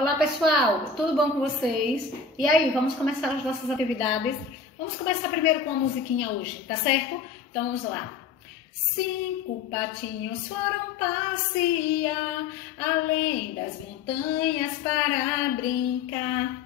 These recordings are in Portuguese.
Olá pessoal, tudo bom com vocês? E aí, vamos começar as nossas atividades? Vamos começar primeiro com a musiquinha hoje, tá certo? Então vamos lá. 5 patinhos foram passear além das montanhas para brincar.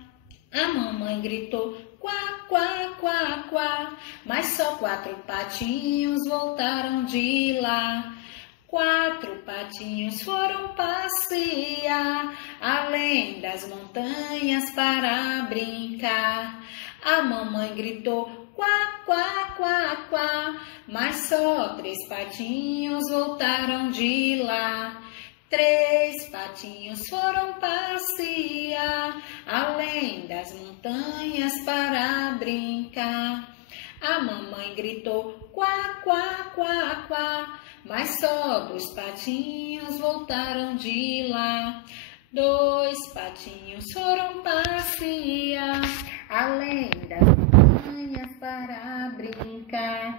A mamãe gritou quá, quá, quá, quá, mas só 4 patinhos voltaram de lá. 4 patinhos foram passear além das montanhas para brincar. A mamãe gritou quá, quá, quá, quá, mas só 3 patinhos voltaram de lá. 3 patinhos foram passear além das montanhas para brincar. A mamãe gritou quá, quá, quá, quá, mas só 2 patinhos voltaram de lá. 2 patinhos foram passear além das montanhas para brincar.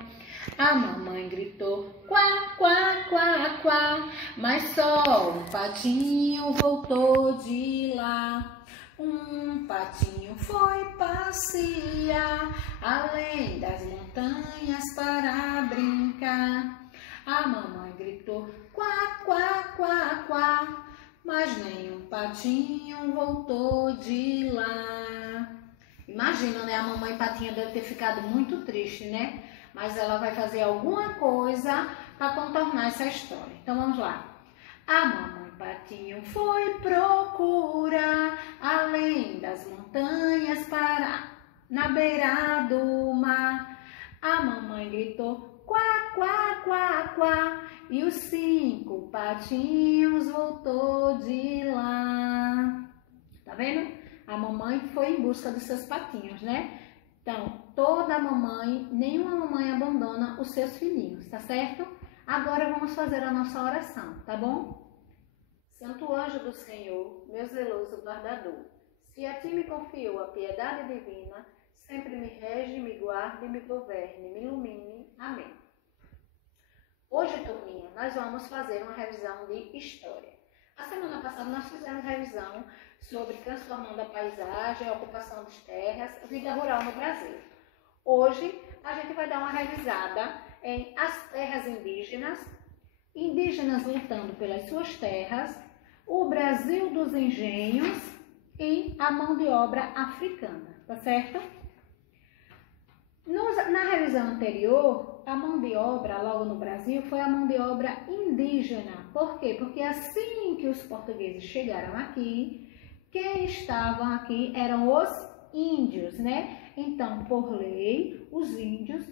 A mamãe gritou quá, quá, quá, quá, mas só 1 patinho voltou de lá. 1 patinho foi passear além das montanhas para brincar. A mamãe gritou quá, quá, quá, quá, mas nenhum patinho voltou de lá. Imagina, né? A mamãe patinha deve ter ficado muito triste, né? Mas ela vai fazer alguma coisa para contornar essa história. Então vamos lá. A mamãe patinho foi procurar além das montanhas na beira do mar. A mamãe gritou quá, quá, quá, quá, e os 5 patinhos voltou de lá. Tá vendo? A mamãe foi em busca dos seus patinhos, né? Então, toda mamãe, nenhuma mamãe abandona os seus filhinhos, tá certo? Agora vamos fazer a nossa oração, tá bom? Santo anjo do Senhor, meu zeloso guardador, se a ti me confiou a piedade divina, sempre me rege, me guarde, me governe, me ilumine. Amém. Hoje, turminha, nós vamos fazer uma revisão de história. A semana passada nós fizemos revisão sobre transformando a paisagem, a ocupação das terras, vida rural no Brasil. Hoje a gente vai dar uma revisada em as terras indígenas, indígenas lutando pelas suas terras, o Brasil dos engenhos e a mão de obra africana, tá certo? Na revisão anterior, a mão de obra logo no Brasil foi a mão de obra indígena. Por quê? Porque assim que os portugueses chegaram aqui, quem estavam aqui eram os índios, né? Então, por lei, os índios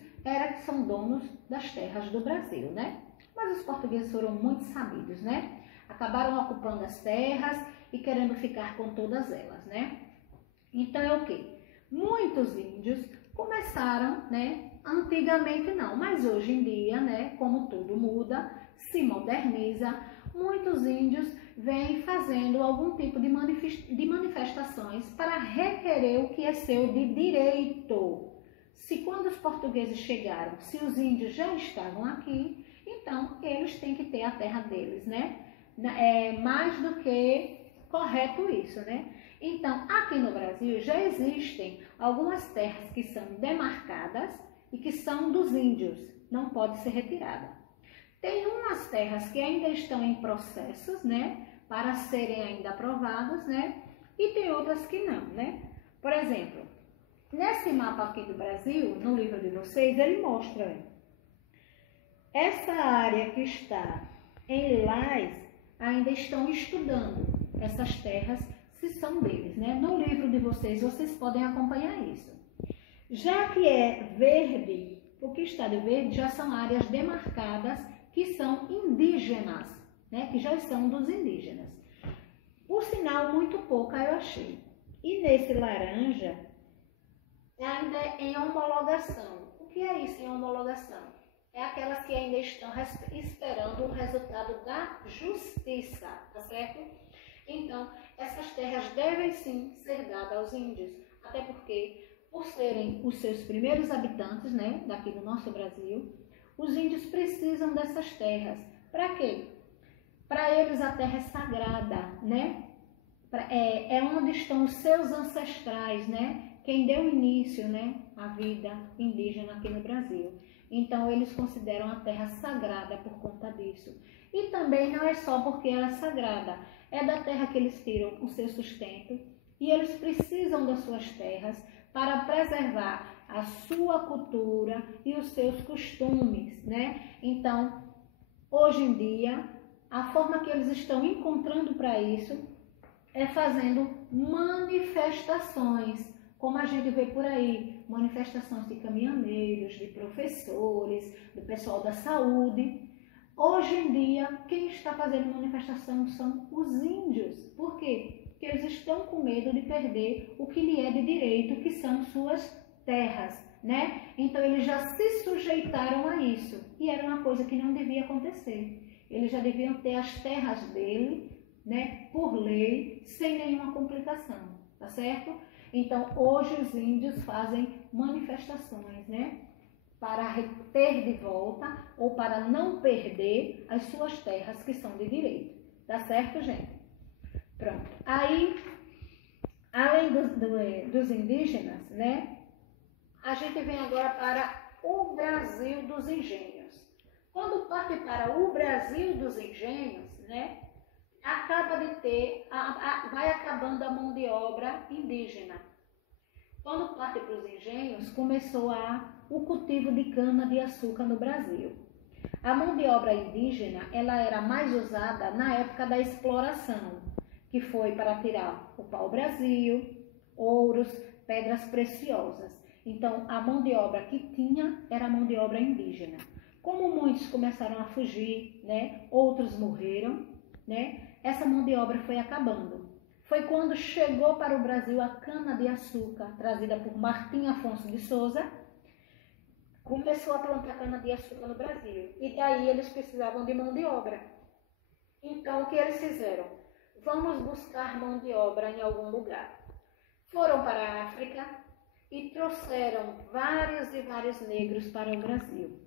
são donos das terras do Brasil, né? Mas os portugueses foram muito sabidos, né? Acabaram ocupando as terras e querendo ficar com todas elas, né? Então, é o quê? Muitos índios começaram, né? Antigamente não, mas hoje em dia, né? Como tudo muda, se moderniza, muitos índios vêm fazendo algum tipo de manifestações para requerer o que é seu de direito. Se quando os portugueses chegaram, se os índios já estavam aqui, então eles têm que ter a terra deles, né? É mais do que correto isso, né? Então, aqui no Brasil já existem algumas terras que são demarcadas e que são dos índios, não pode ser retirada. Tem umas terras que ainda estão em processos, né, para serem ainda aprovadas, né, e tem outras que não, né. Por exemplo, nesse mapa aqui do Brasil, no livro de vocês, ele mostra essa área que está em lilás, ainda estão estudando essas terras, se são deles, né? No livro de vocês, vocês podem acompanhar isso. Já que é verde, o que está de verde já são áreas demarcadas que são indígenas, né? Que já são dos indígenas. Por sinal, muito pouca eu achei. E nesse laranja, ainda é em homologação. O que é isso em homologação? É aquelas que ainda estão esperando o resultado da justiça, tá certo? Então, essas terras devem sim ser dadas aos índios, até porque, por serem os seus primeiros habitantes, né, daqui do nosso Brasil, os índios precisam dessas terras. Para quê? Para eles a terra é sagrada, né? é onde estão os seus ancestrais, né? Quem deu início, né, à vida indígena aqui no Brasil. Então, eles consideram a terra sagrada por conta disso. E também não é só porque ela é sagrada, é da terra que eles tiram o seu sustento e eles precisam das suas terras para preservar a sua cultura e os seus costumes, né? Então, hoje em dia, a forma que eles estão encontrando para isso é fazendo manifestações, como a gente vê por aí, manifestações de caminhoneiros, de professores, do pessoal da saúde. Hoje em dia, quem está fazendo manifestação são os índios. Por quê? Porque eles estão com medo de perder o que lhe é de direito, que são suas terras, né? Então, eles já se sujeitaram a isso. E era uma coisa que não devia acontecer. Eles já deviam ter as terras dele, né, por lei, sem nenhuma complicação, tá certo? Então, hoje os índios fazem manifestações, né, para ter de volta ou para não perder as suas terras que são de direito, tá certo, gente? Pronto. Aí, além dos indígenas, né, a gente vem agora para o Brasil dos engenhos. Quando parte para o Brasil dos engenhos, né, acaba de ter, vai acabando a mão de obra indígena. Quando parte para os engenhos, começou o cultivo de cana-de-açúcar no Brasil. A mão de obra indígena, ela era mais usada na época da exploração, que foi para tirar o pau-brasil, ouros, pedras preciosas. Então, a mão de obra que tinha era a mão de obra indígena. Como muitos começaram a fugir, né, outros morreram, né, essa mão de obra foi acabando. Foi quando chegou para o Brasil a cana-de-açúcar, trazida por Martim Afonso de Souza, começou a plantar cana-de-açúcar no Brasil. E daí eles precisavam de mão de obra. Então, o que eles fizeram? Vamos buscar mão de obra em algum lugar. Foram para a África e trouxeram vários e vários negros para o Brasil.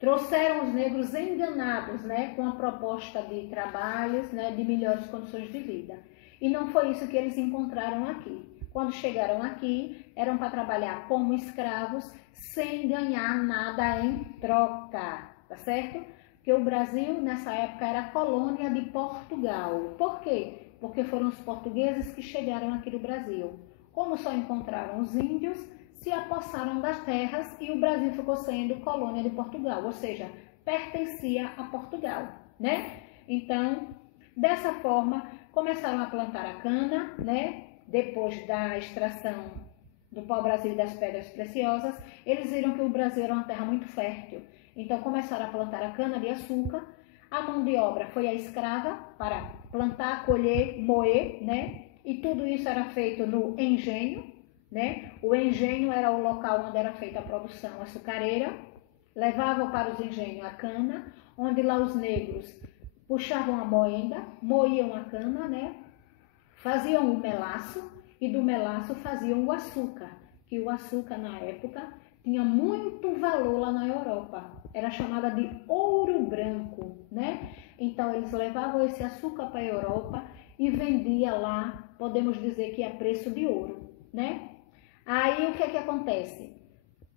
Trouxeram os negros enganados, né, com a proposta de trabalhos, né, de melhores condições de vida. E não foi isso que eles encontraram aqui. Quando chegaram aqui, eram para trabalhar como escravos, sem ganhar nada em troca, tá certo? Porque o Brasil, nessa época, era colônia de Portugal. Por quê? Porque foram os portugueses que chegaram aqui no Brasil. Como só encontraram os índios, se apossaram das terras e o Brasil ficou sendo colônia de Portugal, ou seja, pertencia a Portugal, né? Então, dessa forma, começaram a plantar a cana, né? Depois da extração do pau-brasil e das pedras preciosas, eles viram que o Brasil era uma terra muito fértil. Então, começaram a plantar a cana-de-açúcar. A mão de obra foi a escrava para plantar, colher, moer, né? E tudo isso era feito no engenho, né? O engenho era o local onde era feita a produção açucareira. Levavam para os engenhos a cana, onde lá os negros puxavam a moenda, moíam a cana, né? Faziam o melaço e do melaço faziam o açúcar, que o açúcar na época tinha muito valor lá na Europa. Era chamada de ouro branco, né? Então eles levavam esse açúcar para a Europa e vendia lá, podemos dizer que a preço de ouro, né? Aí o que é que acontece?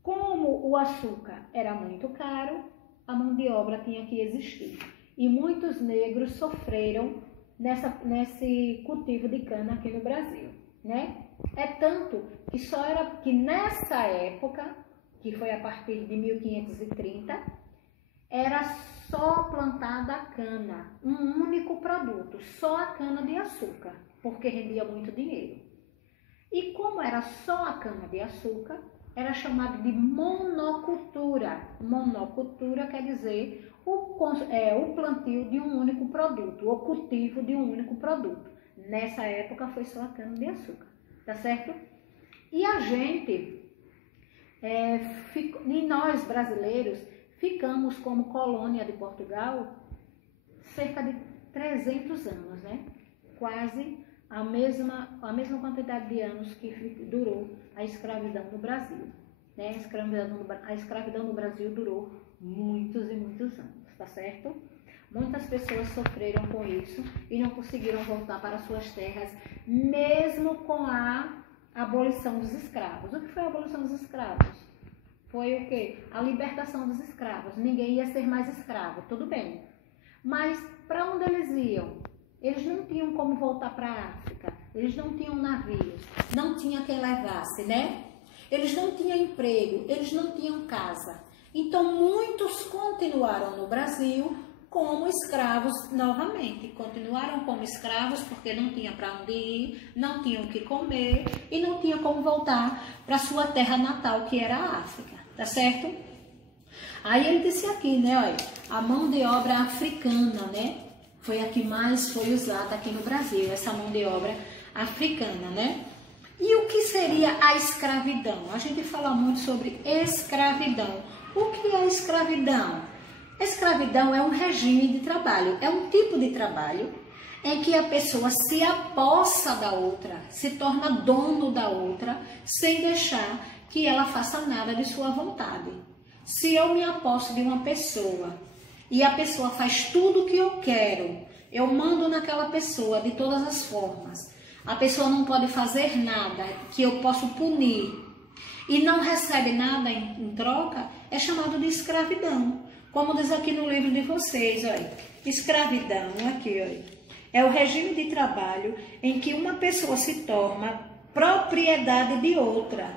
Como o açúcar era muito caro, a mão de obra tinha que existir. E muitos negros sofreram nesse cultivo de cana aqui no Brasil, né? É tanto que só era que nessa época, que foi a partir de 1530, era só plantada a cana, um único produto, só a cana de açúcar, porque rendia muito dinheiro. E como era só a cana de açúcar, era chamado de monocultura. Monocultura quer dizer o plantio de um único produto, o cultivo de um único produto. Nessa época foi só a cana de açúcar, tá certo? E a gente, e nós brasileiros, ficamos como colônia de Portugal cerca de 300 anos, né? Quase a mesma quantidade de anos que durou a escravidão no Brasil, né? A escravidão no Brasil durou muitos e muitos anos, tá certo? Muitas pessoas sofreram com isso e não conseguiram voltar para suas terras, mesmo com a abolição dos escravos. O que foi a abolição dos escravos? Foi o quê? A libertação dos escravos. Ninguém ia ser mais escravo, tudo bem. Mas para onde eles iam? Eles não tinham como voltar para a África. Eles não tinham navios, não tinha quem levasse, né? Eles não tinham emprego, eles não tinham casa. Então, muitos continuaram no Brasil como escravos novamente. Continuaram como escravos porque não tinha para onde ir, não tinham o que comer e não tinha como voltar para sua terra natal, que era a África, tá certo? Aí ele disse aqui, né, olha, a mão de obra africana, né, foi a que mais foi usada aqui no Brasil, essa mão de obra africana, né? E o que seria a escravidão? A gente fala muito sobre escravidão. O que é escravidão? Escravidão é um regime de trabalho, é um tipo de trabalho em que a pessoa se apossa da outra, se torna dono da outra, sem deixar que ela faça nada de sua vontade. Se eu me aposto de uma pessoa e a pessoa faz tudo o que eu quero, eu mando naquela pessoa de todas as formas, a pessoa não pode fazer nada que eu possa punir e não recebe nada em troca, é chamado de escravidão. Como diz aqui no livro de vocês, olha, escravidão, aqui, olha, é o regime de trabalho em que uma pessoa se torna propriedade de outra,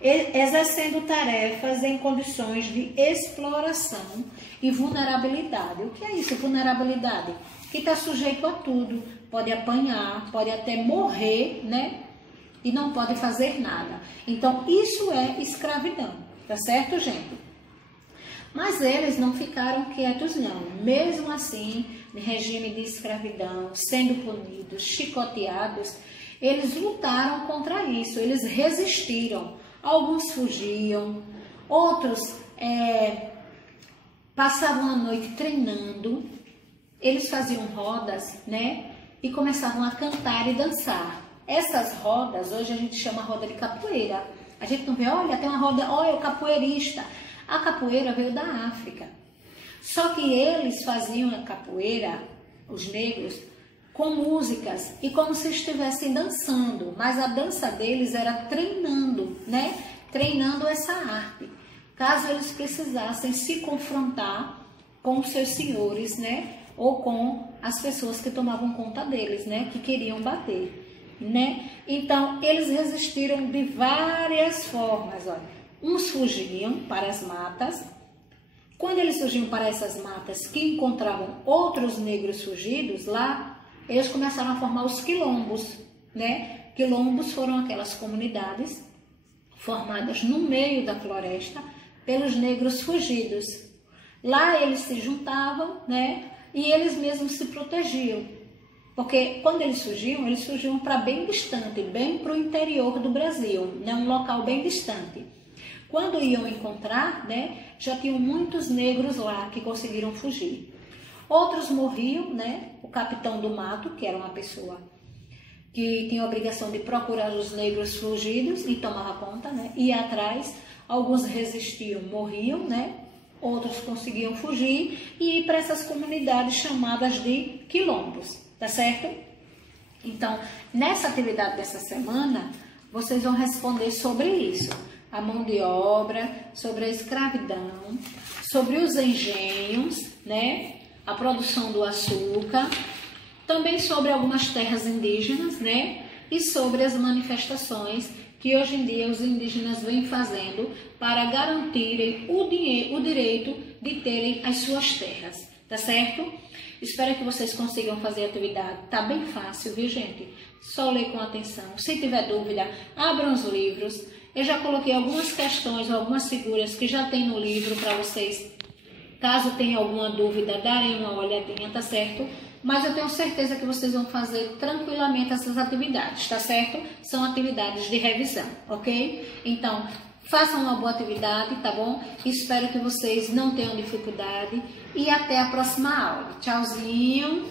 exercendo tarefas em condições de exploração e vulnerabilidade. O que é isso, vulnerabilidade? Que está sujeito a tudo, pode apanhar, pode até morrer, né? E não pode fazer nada. Então, isso é escravidão, tá certo, gente? Mas eles não ficaram quietos, não. Mesmo assim, em regime de escravidão, sendo punidos, chicoteados, eles lutaram contra isso, eles resistiram. Alguns fugiam, outros passavam a noite treinando, eles faziam rodas, né? E começavam a cantar e dançar. Essas rodas, hoje a gente chama roda de capoeira. A gente não vê, olha, tem uma roda, olha, o capoeirista. A capoeira veio da África. Só que eles faziam a capoeira, os negros, com músicas e como se estivessem dançando. Mas a dança deles era treinando, né? Treinando essa arte. Caso eles precisassem se confrontar com os seus senhores, né? Ou com as pessoas que tomavam conta deles, né? Que queriam bater, né? Então, eles resistiram de várias formas, olha. Uns fugiam para as matas. Quando eles fugiam para essas matas que encontravam outros negros fugidos lá, eles começaram a formar os quilombos, né? Quilombos foram aquelas comunidades formadas no meio da floresta pelos negros fugidos. Lá eles se juntavam, né? E eles mesmos se protegiam. Porque quando eles fugiam para bem distante, bem para o interior do Brasil, né? Um local bem distante. Quando iam encontrar, né, já tinham muitos negros lá que conseguiram fugir. Outros morriam, né? O capitão do mato, que era uma pessoa que tinha a obrigação de procurar os negros fugidos e tomava conta, né? Ia atrás. Alguns resistiam, morriam, né? Outros conseguiam fugir e ir para essas comunidades chamadas de quilombos, tá certo? Então, nessa atividade dessa semana, vocês vão responder sobre isso. A mão de obra, sobre a escravidão, sobre os engenhos, né? A produção do açúcar, também sobre algumas terras indígenas, né? E sobre as manifestações que hoje em dia os indígenas vêm fazendo para garantirem o direito de terem as suas terras, tá certo? Espero que vocês consigam fazer a atividade, tá bem fácil, viu, gente? Só ler com atenção. Se tiver dúvida, abram os livros. Eu já coloquei algumas questões, algumas figuras que já tem no livro para vocês, caso tenha alguma dúvida, darem uma olhadinha, tá certo? Mas eu tenho certeza que vocês vão fazer tranquilamente essas atividades, tá certo? São atividades de revisão, ok? Então, façam uma boa atividade, tá bom? Espero que vocês não tenham dificuldade e até a próxima aula. Tchauzinho!